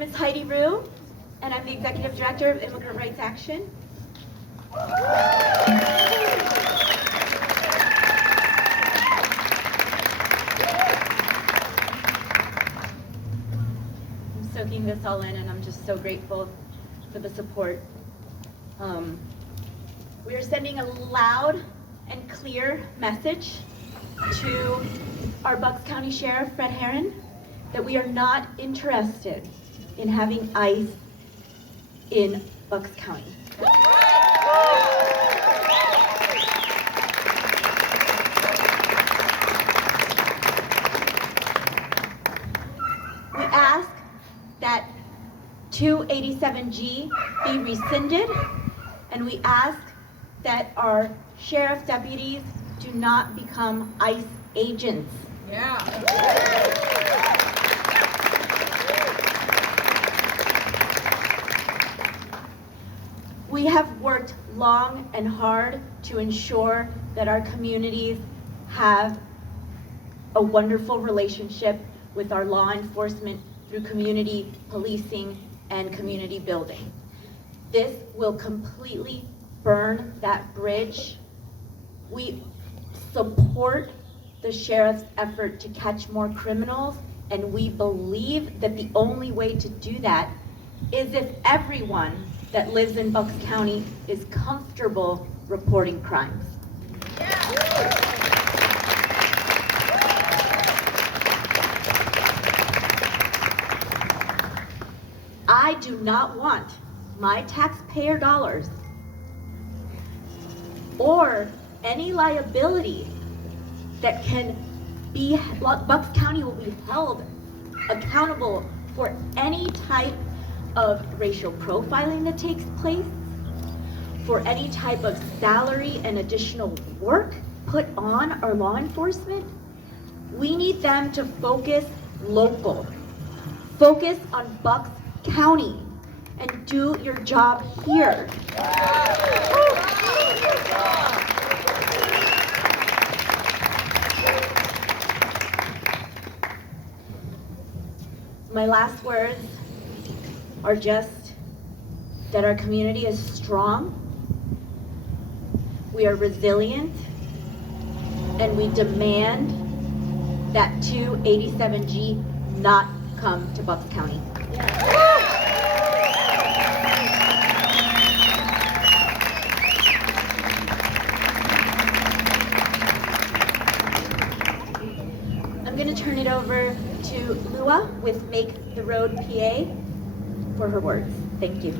name is Heidi Rue, and I'm the Executive Director of Immigrant Rights Action. I'm soaking this all in, and I'm just so grateful for the support. We are sending a loud and clear message to our Bucks County Sheriff, Fred Herron, that we are not interested in having ICE in Bucks County. We ask that 287G be rescinded, and we ask that our sheriff deputies do not become ICE agents. Yeah. We have worked long and hard to ensure that our communities have a wonderful relationship with our law enforcement through community policing and community building. This will completely burn that bridge. We support the sheriff's effort to catch more criminals, and we believe that the only way to do that is if everyone that lives in Bucks County is comfortable reporting crimes. I do not want my taxpayer dollars or any liability that can be, Bucks County will be held accountable for any type of racial profiling that takes place, for any type of salary and additional work put on our law enforcement. We need them to focus local, focus on Bucks County, and do your job here. My last words are just that our community is strong, we are resilient, and we demand that 287G not come to Bucks County. I'm going to turn it over to Lua with Make the Road PA for her words. Thank you.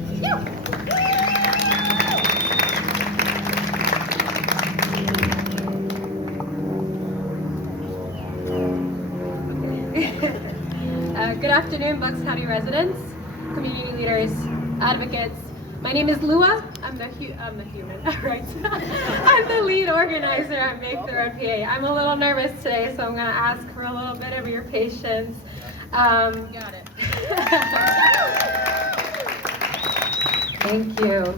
Good afternoon, Bucks County residents, community leaders, advocates. My name is Lua. I'm the human rights. I'm the lead organizer at Make the Road PA. I'm a little nervous today, so I'm going to ask for a little bit of your patience. Got it. Thank you.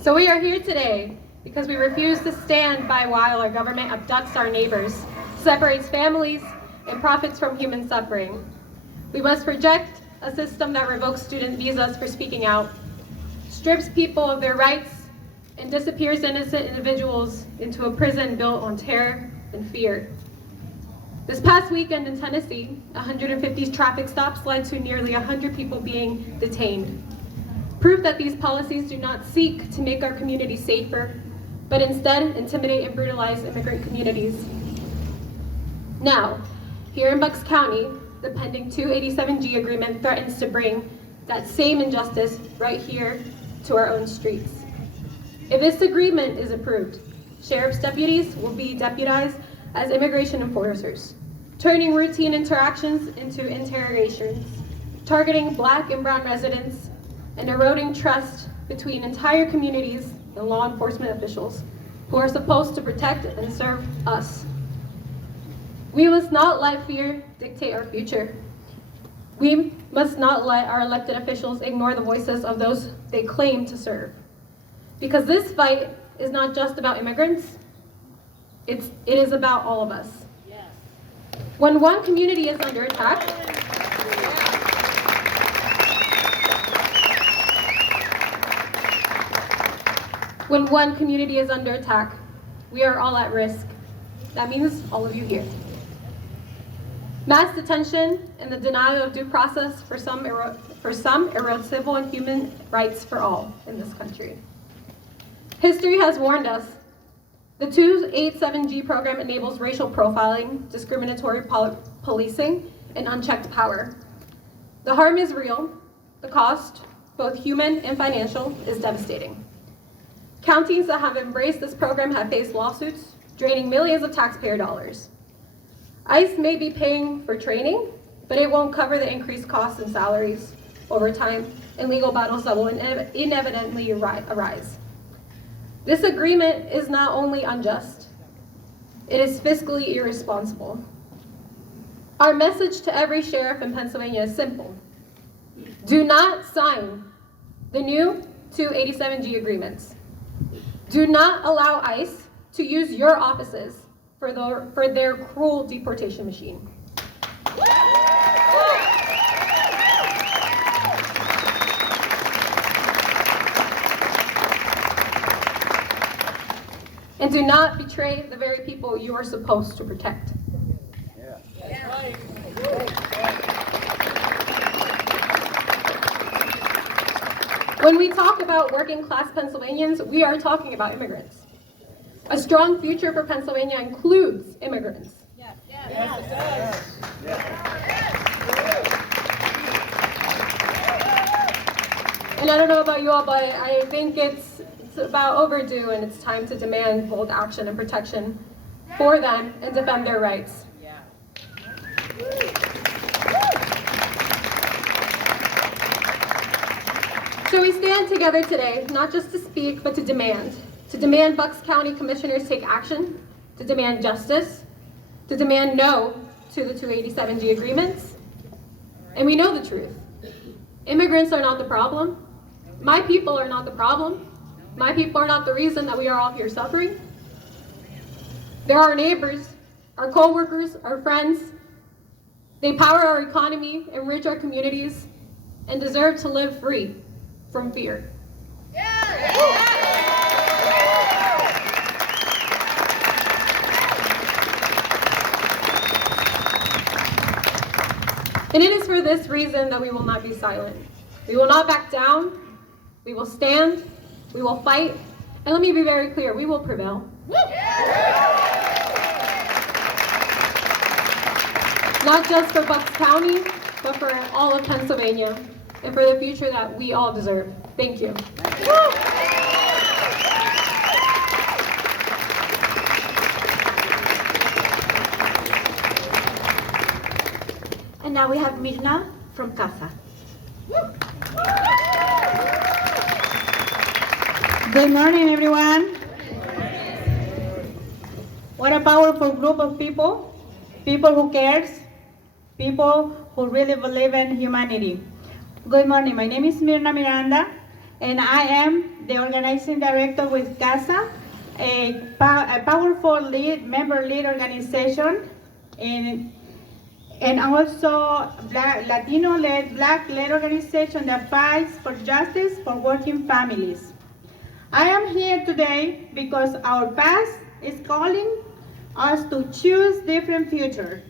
So we are here today because we refuse to stand by while our government abducts our neighbors, separates families, and profits from human suffering. We must reject a system that revokes student visas for speaking out, strips people of their rights, and disappears innocent individuals into a prison built on terror and fear. This past weekend in Tennessee, 150 traffic stops led to nearly 100 people being detained. Proof that these policies do not seek to make our community safer, but instead intimidate and brutalize immigrant communities. Now, here in Bucks County, the pending 287G agreement threatens to bring that same injustice right here to our own streets. If this agreement is approved, sheriff's deputies will be deputized as immigration enforcers, turning routine interactions into interrogations, targeting Black and brown residents, and eroding trust between entire communities and law enforcement officials who are supposed to protect and serve us. We must not let fear dictate our future. We must not let our elected officials ignore the voices of those they claim to serve. Because this fight is not just about immigrants, it is about all of us. Yes. When one community is under attack, When one community is under attack, we are all at risk. That means all of you here. Mass detention and the denial of due process for some erode civil and human rights for all in this country. History has warned us. The 287G program enables racial profiling, discriminatory policing, and unchecked power. The harm is real. The cost, both human and financial, is devastating. Counties that have embraced this program have faced lawsuits, draining millions of taxpayer dollars. ICE may be paying for training, but it won't cover the increased costs in salaries, overtime, and legal battles that will inevitably arise. This agreement is not only unjust, it is fiscally irresponsible. Our message to every sheriff in Pennsylvania is simple. Do not sign the new 287G agreements. Do not allow ICE to use your offices for their cruel deportation machine. And do not betray the very people you are supposed to protect. When we talk about working class Pennsylvanians, we are talking about immigrants. A strong future for Pennsylvania includes immigrants. And I don't know about you all, but I think it's about overdue, and it's time to demand bold action and protection for them and defend their rights. So we stand together today, not just to speak, but to demand. To demand Bucks County commissioners take action, to demand justice, to demand no to the 287G agreements. And we know the truth. Immigrants are not the problem. My people are not the problem. My people are not the reason that we are all here suffering. They're our neighbors, our co-workers, our friends. They power our economy, enrich our communities, and deserve to live free from fear. And it is for this reason that we will not be silent. We will not back down. We will stand. We will fight. And let me be very clear, we will prevail. Not just for Bucks County, but for all of Pennsylvania, and for the future that we all deserve. Thank you. And now we have Mirna from CASA. Good morning, everyone. What a powerful group of people who cares, people who really believe in humanity. Good morning, my name is Mirna Miranda, and I am the organizing director with CASA, a powerful member-led organization, and also Latino-led, Black-led organization that fights for justice for working families. I am here today because our past is calling us to choose different future.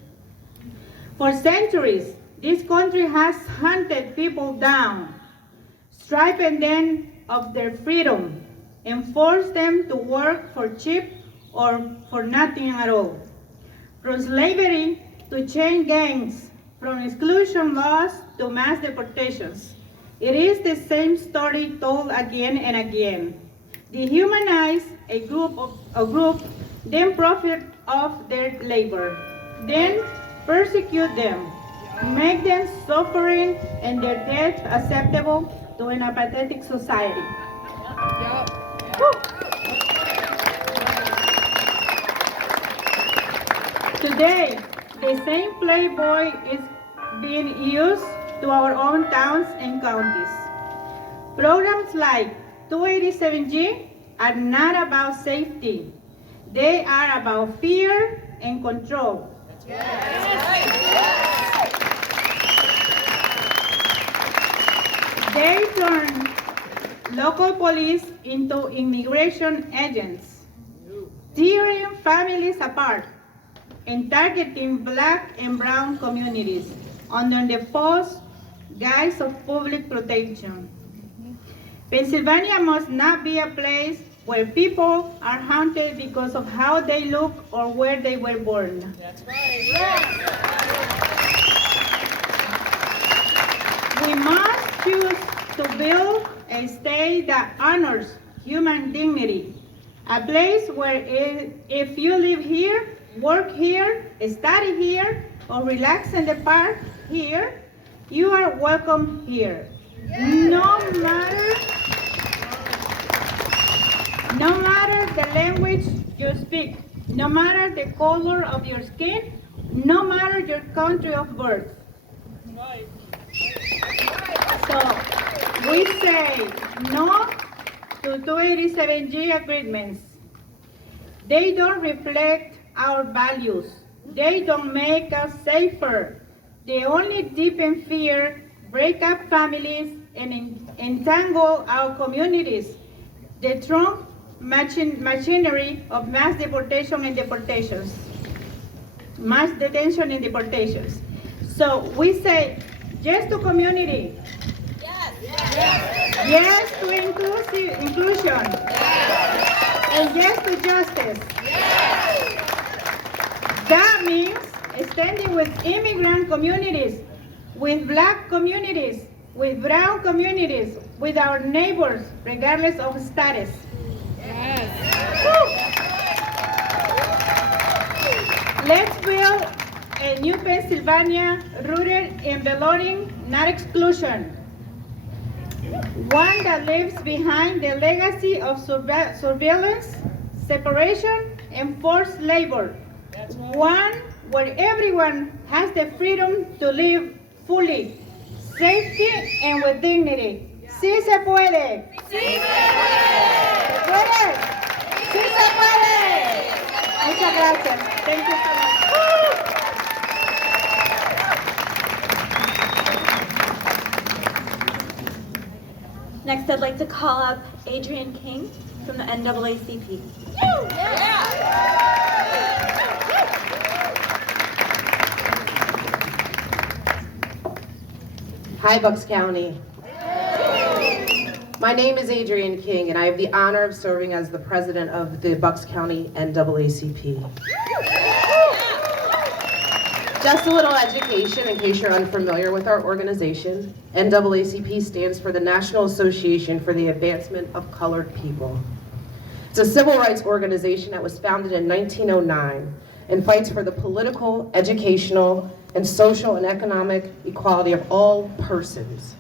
For centuries, this country has hunted people down, stripping them of their freedom, and forced them to work for cheap or for nothing at all. From slavery to chain gangs, from exclusion laws to mass deportations, it is the same story told again and again. Dehumanize a group, then profit off their labor, then persecute them, make them suffering and their death acceptable to an apathetic society. Today, the same playboy is being used to our own towns and counties. Programs like 287G are not about safety. They are about fear and control. They turn local police into immigration agents, tearing families apart, and targeting Black and brown communities under the false guise of public protection. Pennsylvania must not be a place where people are hunted because of how they look or where they were born. That's right. We must choose to build a state that honors human dignity, a place where if you live here, work here, study here, or relax in the park here, you are welcome here. No matter the language you speak, no matter the color of your skin, no matter your country of birth. So we say no to 287G agreements. They don't reflect our values. They don't make us safer. They only deepen fear, break up families, and entangle our communities. The Trump machinery of mass deportation and deportations. Mass detention and deportations. So we say yes to community. Yes. Yes to inclusion. And yes to justice. That means standing with immigrant communities, with Black communities, with brown communities, with our neighbors, regardless of status. Let's build a new Pennsylvania rooted in belonging, not exclusion. One that leaves behind the legacy of surveillance, separation, and forced labor. One where everyone has the freedom to live fully, safety, and with dignity. ¡Sí se puede! ¡Sí se ¿Se puede? ¡Sí se puede! Muchas gracias. Thank you so much. Next, I'd like to call up Adrian King from the NAACP. Hi, Bucks County. My name is Adrian King, and I have the honor of serving as the president of the Bucks County NAACP. Just a little education in case you're unfamiliar with our organization. NAACP stands for the National Association for the Advancement of Colored People. It's a civil rights organization that was founded in 1909 and fights for the political, educational, and social and economic equality of all persons.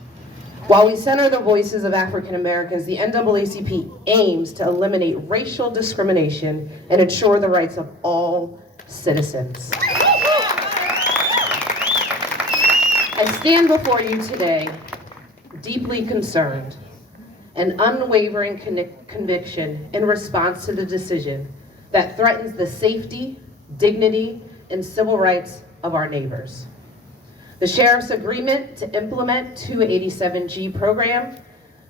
While we center the voices of African Americans, the NAACP aims to eliminate racial discrimination and ensure the rights of all citizens. I stand before you today deeply concerned and unwavering conviction in response to the decision that threatens the safety, dignity, and civil rights of our neighbors. The Sheriff's agreement to implement 287G program,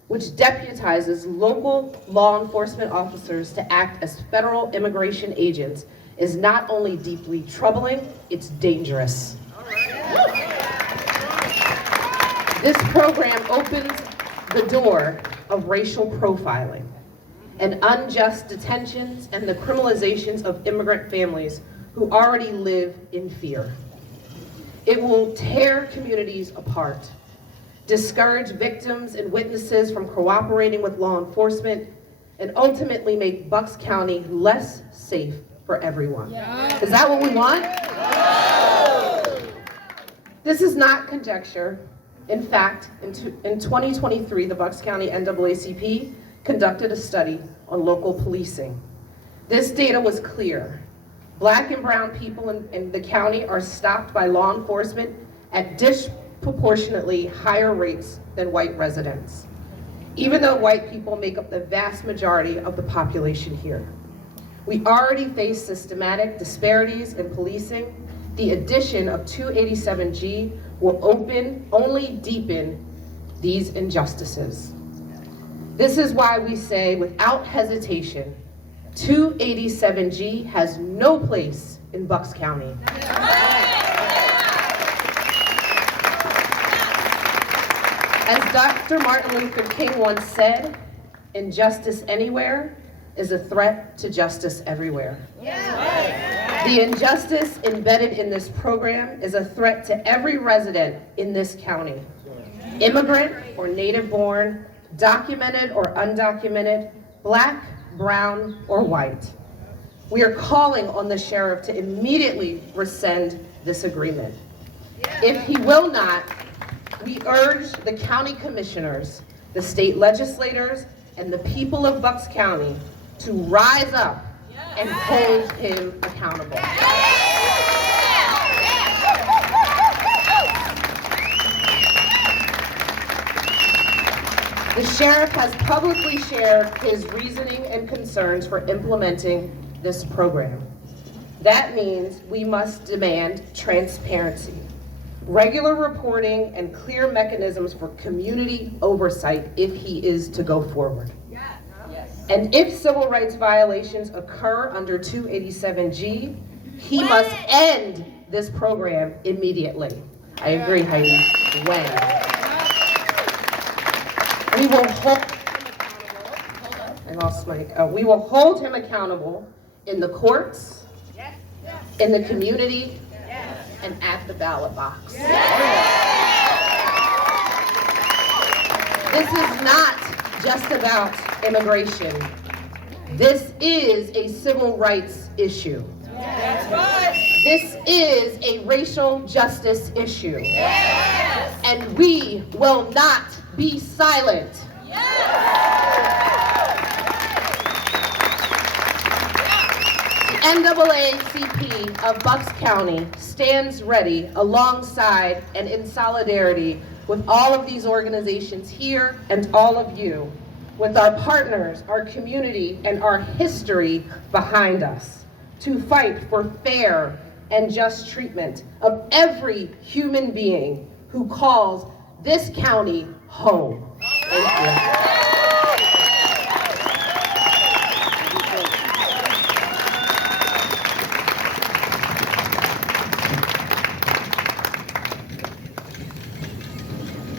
which deputizes local law enforcement officers to act as federal immigration agents, is not only deeply troubling, it's dangerous. This program opens the door of racial profiling and unjust detentions and the criminalizations of immigrant families who already live in fear. It will tear communities apart, discourage victims and witnesses from cooperating with law enforcement, and ultimately make Bucks County less safe for everyone. Is that what we want? This is not conjecture. In fact, in 2023, the Bucks County NAACP conducted a study on local policing. This data was clear. Black and brown people in the county are stopped by law enforcement at disproportionately higher rates than white residents, even though white people make up the vast majority of the population here. We already face systematic disparities in policing. The addition of 287G will only deepen these injustices. This is why we say without hesitation, 287G has no place in Bucks County. As Dr. Martin Luther King once said, injustice anywhere is a threat to justice everywhere. The injustice embedded in this program is a threat to every resident in this county, immigrant or native born, documented or undocumented, Black, brown, or white. We are calling on the sheriff to immediately rescind this agreement. If he will not, we urge the county commissioners, the state legislators, and the people of Bucks County to rise up and hold him accountable. The sheriff has publicly shared his reasoning and concerns for implementing this program. That means we must demand transparency, regular reporting, and clear mechanisms for community oversight if he is to go forward. And if civil rights violations occur under 287G, he must end this program immediately. I agree, Heidi. When? We will we will hold him accountable in the courts, in the community, and at the ballot box. This is not just about immigration. This is a civil rights issue. This is a racial justice issue. And we will not be silent. The NAACP of Bucks County stands ready alongside and in solidarity with all of these organizations here and all of you, with our partners, our community, and our history behind us, to fight for fair and just treatment of every human being who calls this county home. Thank you.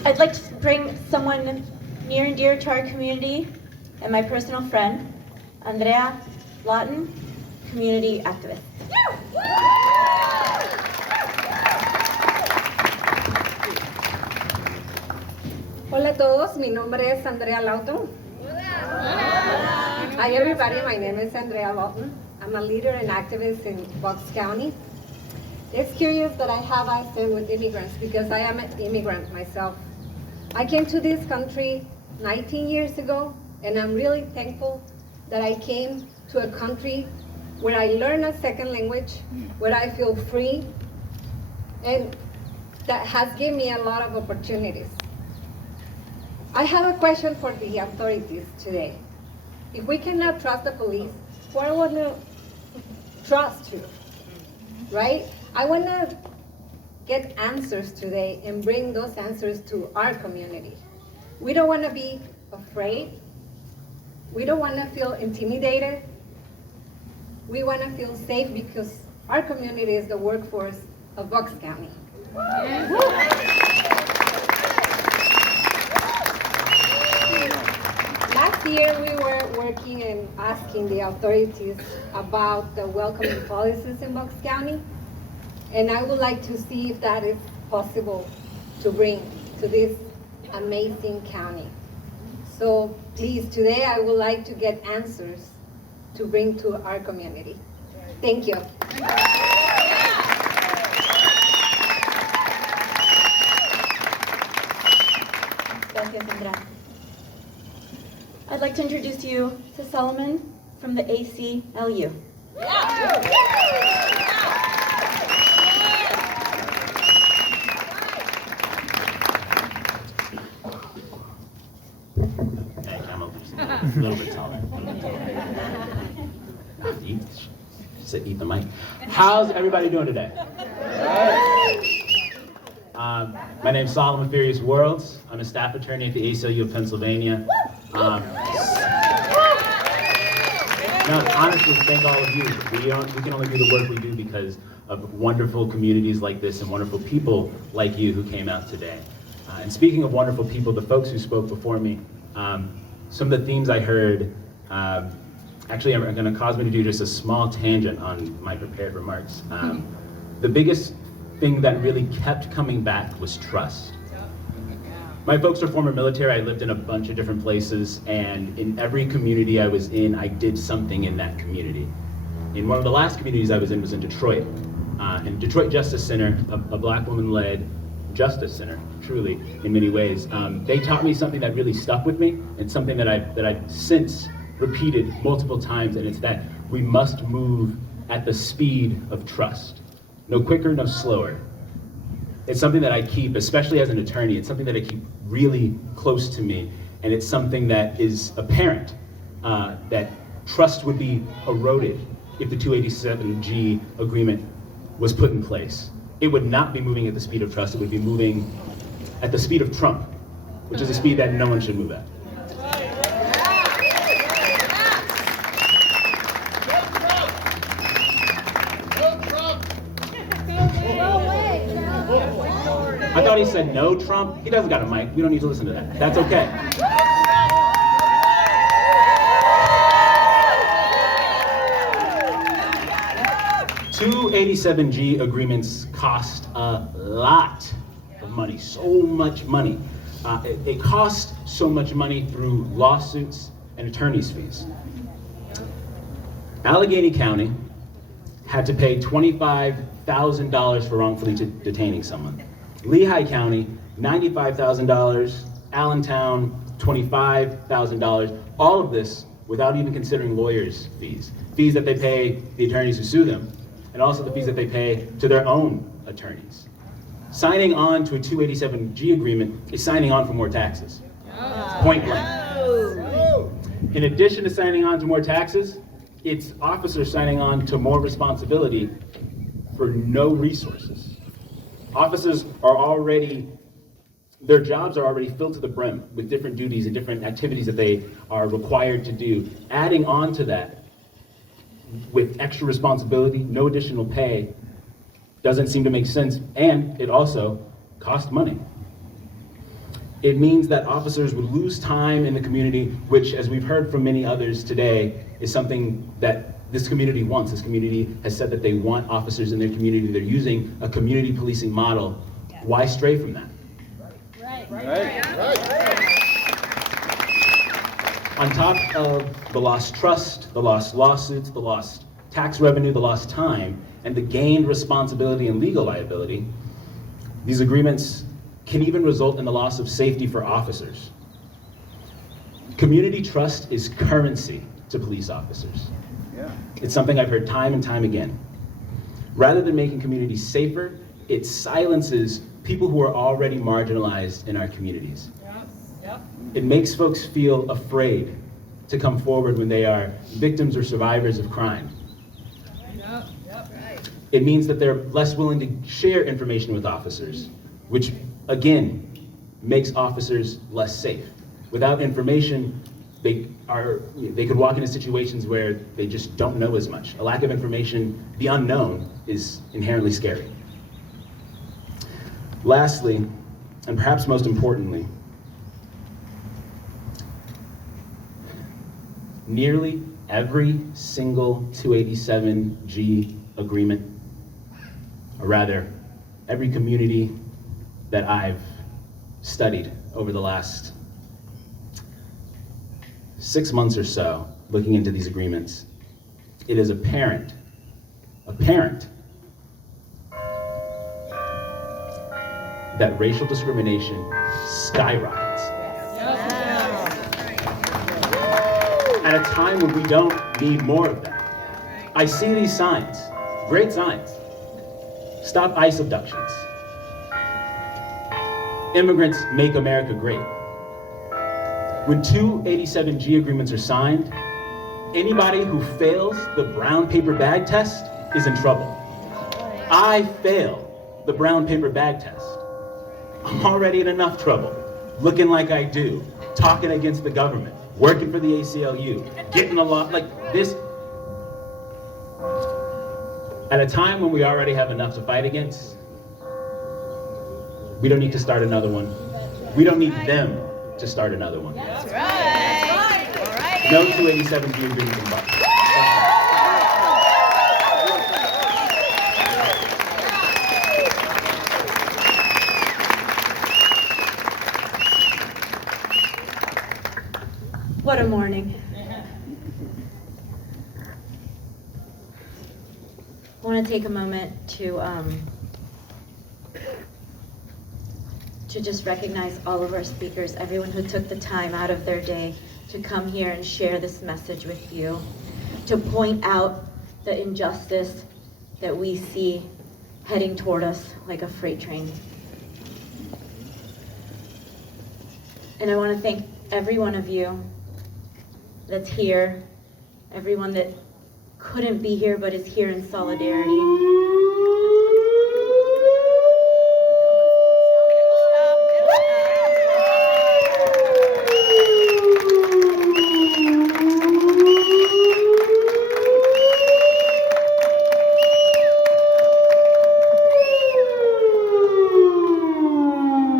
I'd like to bring someone near and dear to our community and my personal friend, Andrea Lawton, community activist. Hola a todos, mi nombre es Andrea Lawton. Hi everybody, my name is Andrea Lawton. I'm a leader and activist in Bucks County. It's curious that I have accent with immigrants because I am an immigrant myself. I came to this country 19 years ago, and I'm really thankful that I came to a country where I learn a second language, where I feel free, and that has given me a lot of opportunities. I have a question for the authorities today. If we cannot trust the police, why would we trust you, right? I want to get answers today and bring those answers to our community. We don't want to be afraid. We don't want to feel intimidated. We want to feel safe because our community is the workforce of Bucks County. Last year we were working and asking the authorities about the welcoming policies in Bucks County, and I would like to see if that is possible to bring to this amazing county. So please, today I would like to get answers to bring to our community. Thank you. Gracias, Andrea. I'd like to introduce you to Solomon from the ACLU. Hey, I'm a little bit taller. Eat the mic. How's everybody doing today? My name's Solomon Furious Worlds. I'm a staff attorney at the ACLU of Pennsylvania. No, honestly, thank all of you. We can only do the work we do because of wonderful communities like this and wonderful people like you who came out today. And speaking of wonderful people, the folks who spoke before me, some of the themes I heard actually are going to cause me to do just a small tangent on my prepared remarks. The biggest thing that really kept coming back was trust. My folks are former military. I lived in a bunch of different places, and in every community I was in, I did something in that community. In one of the last communities I was in Detroit. In Detroit Justice Center, a black woman-led justice center, truly, in many ways. They taught me something that really stuck with me, and something that I've since repeated multiple times, and it's that we must move at the speed of trust. No quicker, no slower. It's something that I keep, especially as an attorney, it's something that I keep really close to me, and it's something that is apparent, that trust would be eroded if the 287G agreement was put in place. It would not be moving at the speed of trust, it would be moving at the speed of Trump, which is a speed that no one should move at. I thought he said no Trump. He doesn't got a mic. We don't need to listen to that. That's okay. Two 287G agreements cost a lot of money, so much money. It cost so much money through lawsuits and attorney's fees. Allegheny County had to pay $25,000 for wrongfully detaining someone. Lehigh County, $95,000, Allentown, $25,000, all of this without even considering lawyers' fees. Fees that they pay the attorneys who sue them, and also the fees that they pay to their own attorneys. Signing on to a 287G agreement is signing on for more taxes. Point blank. In addition to signing on to more taxes, it's officers signing on to more responsibility for no resources. Officers are already, their jobs are already filled to the brim with different duties and different activities that they are required to do. Adding on to that with extra responsibility, no additional pay, doesn't seem to make sense, and it also costs money. It means that officers would lose time in the community, which, as we've heard from many others today, is something that this community wants. This community has said that they want officers in their community. They're using a community policing model. Why stray from that? On top of the lost trust, the lost lawsuits, the lost tax revenue, the lost time, and the gained responsibility and legal liability, these agreements can even result in the loss of safety for officers. Community trust is currency to police officers. It's something I've heard time and time again. Rather than making communities safer, it silences people who are already marginalized in our communities. It makes folks feel afraid to come forward when they are victims or survivors of crime. It means that they're less willing to share information with officers, which again makes officers less safe. Without information, they could walk into situations where they just don't know as much. A lack of information, the unknown, is inherently scary. Lastly, and perhaps most importantly, nearly every single 287G agreement, or rather, every community that I've studied over the last 6 months or so, looking into these agreements, it is apparent that racial discrimination skyrockets. At a time when we don't need more of that. I see these signs, great signs. Stop ICE abductions. Immigrants make America great. When 287G agreements are signed, anybody who fails the brown paper bag test is in trouble. I fail the brown paper bag test. I'm already in enough trouble, looking like I do, talking against the government. working for the ACLU, getting a lot like this. At a time when we already have enough to fight against, we don't need to start another one. We don't need them to start another one. That's right. All right. No 287G agreement in Bucks. What a morning. I want to take a moment to just recognize all of our speakers, everyone who took the time out of their day to come here and share this message with you, to point out the injustice that we see heading toward us like a freight train. And I want to thank every one of you that's here, everyone that couldn't be here but is here in solidarity.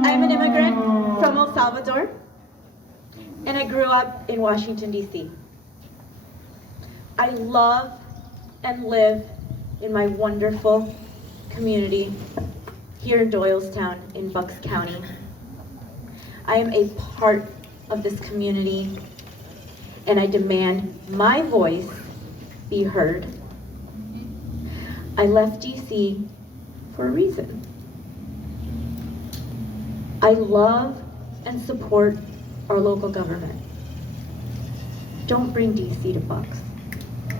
I'm an immigrant from El Salvador, and I grew up in Washington, D.C. I love and live in my wonderful community here in Doylestown in Bucks County. I am a part of this community, and I demand my voice be heard. I left D.C. for a reason. I love and support our local government. Don't bring D.C. to Bucks.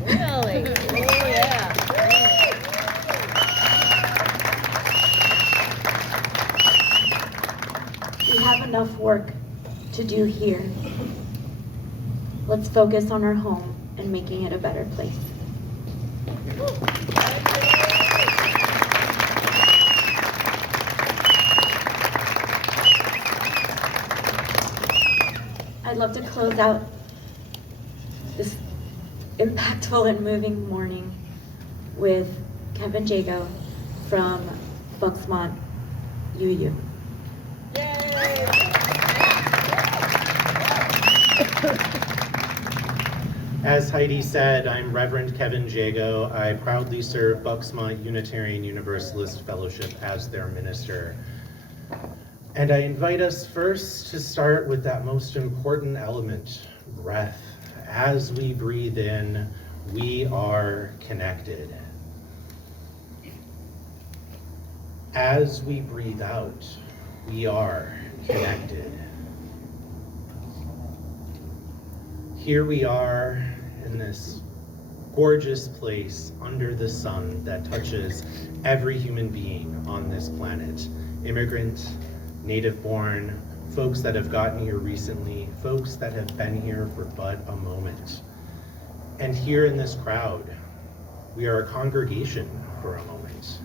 Really? Oh, yeah. We have enough work to do here. Let's focus on our home and making it a better place. I'd love to close out this impactful and moving morning with Kevin Jago from Bucksmont UU. As Heidi said, I'm Reverend Kevin Jago. I proudly serve Bucksmont Unitarian Universalist Fellowship as their minister. And I invite us first to start with that most important element, breath. As we breathe in, we are connected. As we breathe out, we are connected. Here we are in this gorgeous place under the sun that touches every human being on this planet. Immigrant, native-born, folks that have gotten here recently, folks that have been here for but a moment. And here in this crowd, we are a congregation for a moment.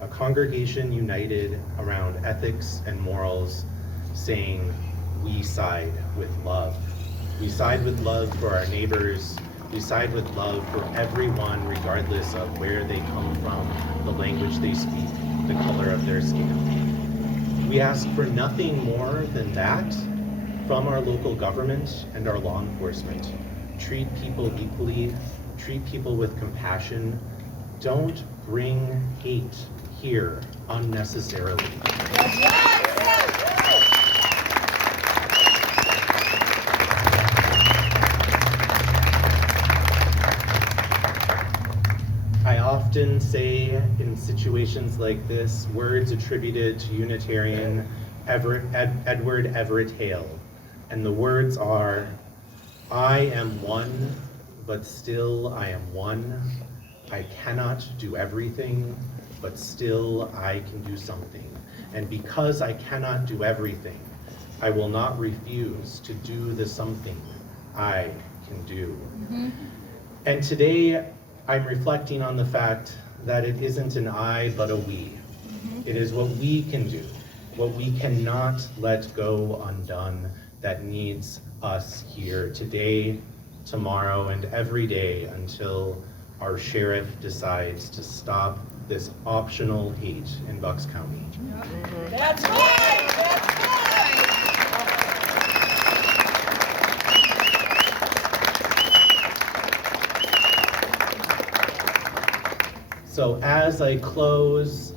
A congregation united around ethics and morals, saying, we side with love. We side with love for our neighbors. We side with love for everyone, regardless of where they come from, the language they speak, the color of their skin. We ask for nothing more than that from our local government and our law enforcement. Treat people equally, treat people with compassion. Don't bring hate here unnecessarily. I often say in situations like this, words attributed to Unitarian Edward Everett Hale, and the words are, I am one, but still I am one. I cannot do everything, but still I can do something. And because I cannot do everything, I will not refuse to do the something I can do. Mm-hmm. And today, I'm reflecting on the fact that it isn't an I, but a we. Mm-hmm. It is what we can do, what we cannot let go undone that needs us here today, tomorrow, and every day until our sheriff decides to stop this optional hate in Bucks County. That's right. That's right. So as I close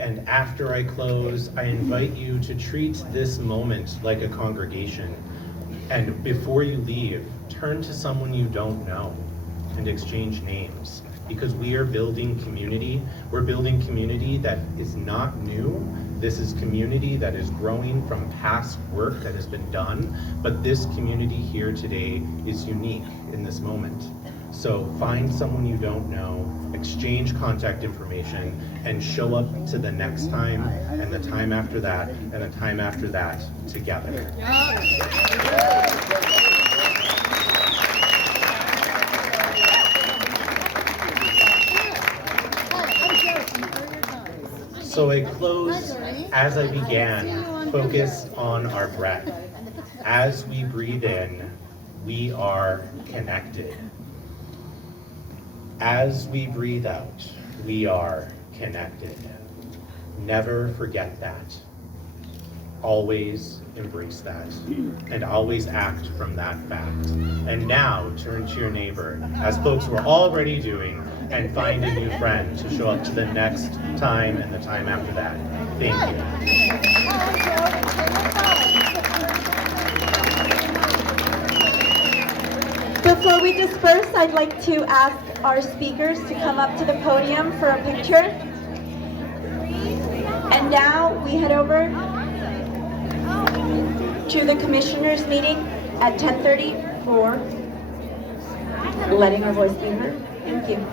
and after I close, I invite you to treat this moment like a congregation. And before you leave, turn to someone you don't know and exchange names, because we are building community. We're building community that is not new. This is community that is growing from past work that has been done, but this community here today is unique in this moment. So find someone you don't know, exchange contact information, and show up to the next time, and the time after that, and the time after that together. So I close as I began, focused on our breath. As we breathe in, we are connected. As we breathe out, we are connected. Never forget that. Always embrace that, and always act from that fact. And now turn to your neighbor, as folks were already doing, and find a new friend to show up to the next time and the time after that. Thank you. Before we disperse, I'd like to ask our speakers to come up to the podium for a picture. And now we head over to the commissioners' meeting at 10:30 for letting our voice be heard. Thank you.